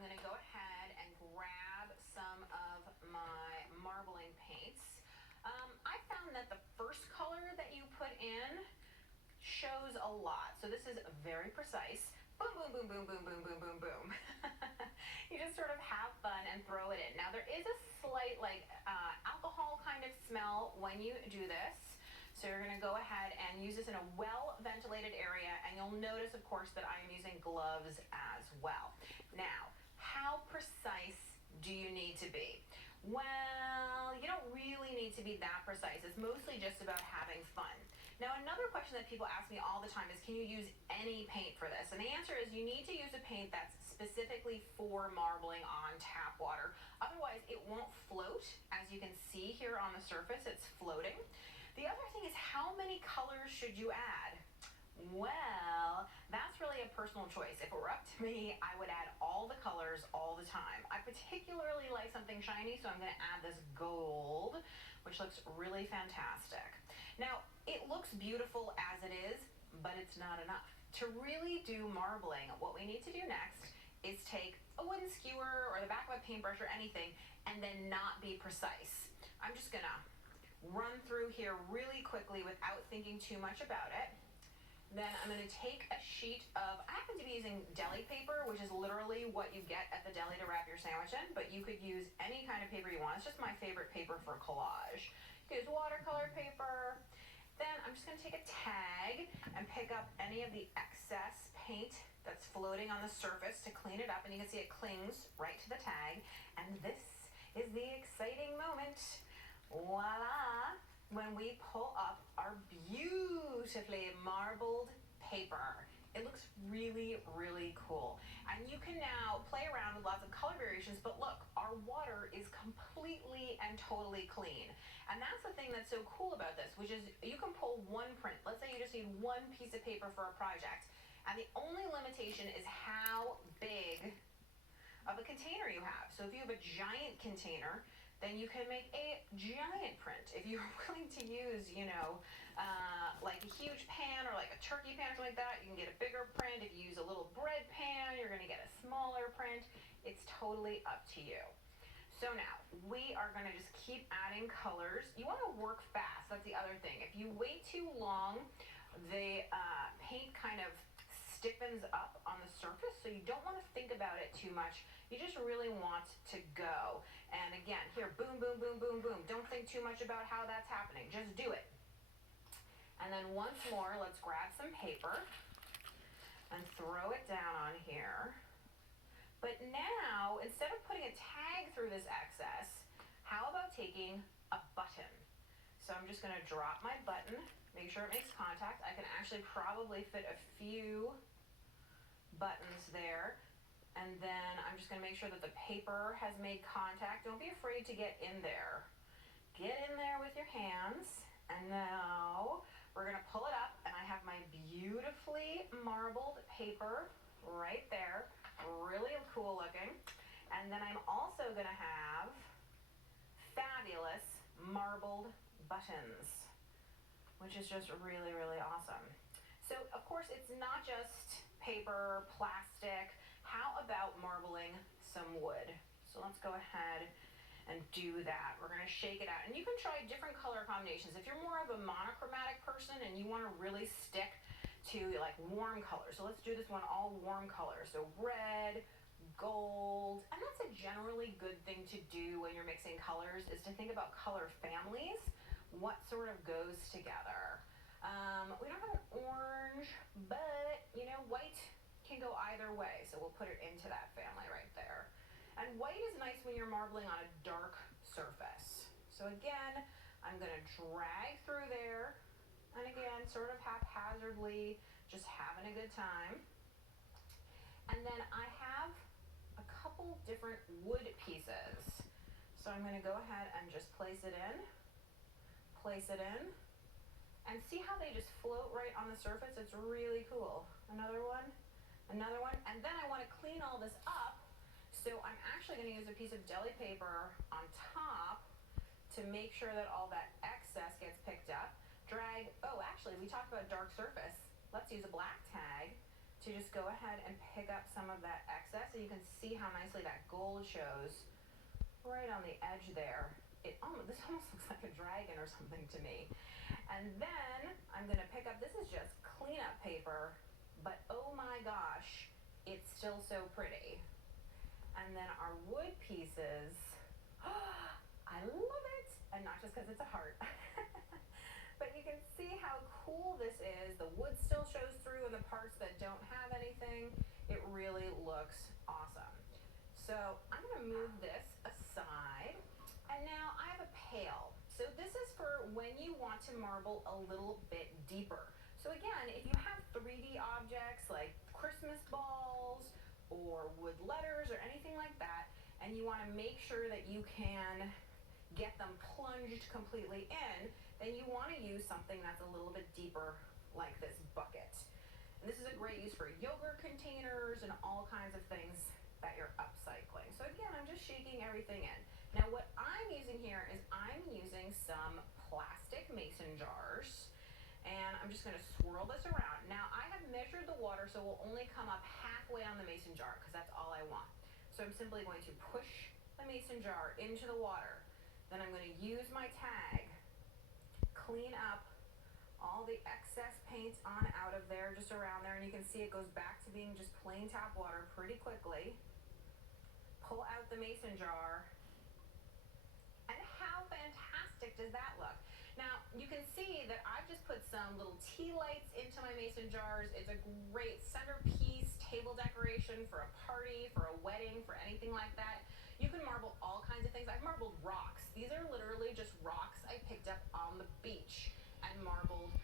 I'm gonna go ahead and grab some of my marbling paints. I found that the first color that you put in shows a lot. So this is very precise. Boom, boom, boom, boom, boom, boom, boom, boom, boom. You just sort of have fun and throw it in. Now there is a slight alcohol kind of smell when you do this. So you're gonna go ahead and use this in a well-ventilated area, and you'll notice, of course, that I'm using gloves as well. Now, how precise do you need to be? Well, you don't really need to be that precise. It's mostly just about having fun. Now, another question that people ask me all the time is, can you use any paint for this? And the answer is you need to use a paint that's specifically for marbling on tap water. Otherwise, it won't float. As you can see here on the surface, it's floating. The other thing is, how many colors should you add? Well, that's really a personal choice. If it were up to me, I would add all the colors all the time. I particularly like something shiny, so I'm going to add this gold, which looks really fantastic. Now, it looks beautiful as it is, but it's not enough. To really do marbling, what we need to do next is take a wooden skewer or the back of a paintbrush or anything, and then not be precise. I'm just going to run through here really quickly without thinking too much about it. Then I'm going to take a sheet of, I happen to be using deli paper, which is literally what you get at the deli to wrap your sandwich in, but you could use any kind of paper you want. It's just my favorite paper for collage. You could use watercolor paper. Then I'm just going to take a tag and pick up any of the excess paint that's floating on the surface to clean it up, and you can see it clings right to the tag. And this is the exciting moment. Voila! When we pull up our beautifully marbled paper. It looks really, really cool. And you can now play around with lots of color variations, but look, our water is completely and totally clean. And that's the thing that's so cool about this, which is you can pull one print. Let's say you just need one piece of paper for a project, and the only limitation is how big of a container you have. So if you have a giant container, then you can make a giant print. If you're willing to use, like a huge pan or like a turkey pan or something like that, you can get a bigger print. If you use a little bread pan, you're gonna get a smaller print. It's totally up to you. So now, we are gonna just keep adding colors. You wanna work fast, that's the other thing. If you wait too long, the paint kind of stiffens up on the surface, so you don't wanna think about it too much. You just really want to go. And again, here, boom, boom, boom, boom, boom. Don't think too much about how that's happening. Just do it. And then once more, let's grab some paper and throw it down on here. But now, instead of putting a tag through this excess, how about taking a button? So I'm just gonna drop my button, make sure it makes contact. I can actually probably fit a few buttons there. And then I'm just gonna make sure that the paper has made contact. Don't be afraid to get in there. Get in there with your hands. And now we're gonna pull it up, and I have my beautifully marbled paper right there. Really cool looking. And then I'm also gonna have fabulous marbled buttons, which is just really, really awesome. So of course it's not just paper, plastic. How about marbling some wood? So let's go ahead and do that. We're gonna shake it out. And you can try different color combinations. If you're more of a monochromatic person and you wanna really stick to like warm colors. So let's do this one all warm colors. So red, gold, and that's a generally good thing to do when you're mixing colors, is to think about color families. What sort of goes together? We don't have an orange, but white can go either way. So we'll put it into that family right there. And white is nice when you're marbling on a dark surface. So again, I'm gonna drag through there. And again, sort of haphazardly, just having a good time. And then I have a couple different wood pieces. So I'm gonna go ahead and just place it in, and see how they just float right on the surface. It's really cool. Another one, and then I wanna clean all this up. So I'm actually gonna use a piece of deli paper on top to make sure that all that excess gets picked up. Actually, we talked about dark surface. Let's use a black tag to just go ahead and pick up some of that excess. And you can see how nicely that gold shows right on the edge there. This almost looks like a dragon or something to me. And then I'm gonna pick up, this is just cleanup paper, but oh my gosh, it's still so pretty. And then our wood pieces, I love it. And not just because it's a heart. But you can see how cool this is. The wood still shows through in the parts that don't have anything. It really looks awesome. So I'm gonna move this aside. And now I have a pail. So this is for when you want to marble a little bit deeper. So again, if you have 3D objects like Christmas balls or wood letters or anything like that, and you want to make sure that you can get them plunged completely in, then you want to use something that's a little bit deeper like this bucket. And this is a great use for yogurt containers and all kinds of things that you're upcycling. So again, I'm just shaking everything in. Now what I'm using here is I'm using some plastic mason jars, and I'm just gonna swirl this around. Now I have measured the water, so it will only come up halfway on the mason jar because that's all I want. So I'm simply going to push the mason jar into the water. Then I'm gonna use my tag, clean up all the excess paint on out of there, just around there, and you can see it goes back to being just plain tap water pretty quickly. Pull out the mason jar, and how fantastic does that look? Now, you can see that I've just put some little tea lights into my mason jars. It's a great centerpiece, table decoration for a party, for a wedding, for anything like that. You can marble all kinds of things. I've marbled rocks. These are literally just rocks I picked up on the beach and marbled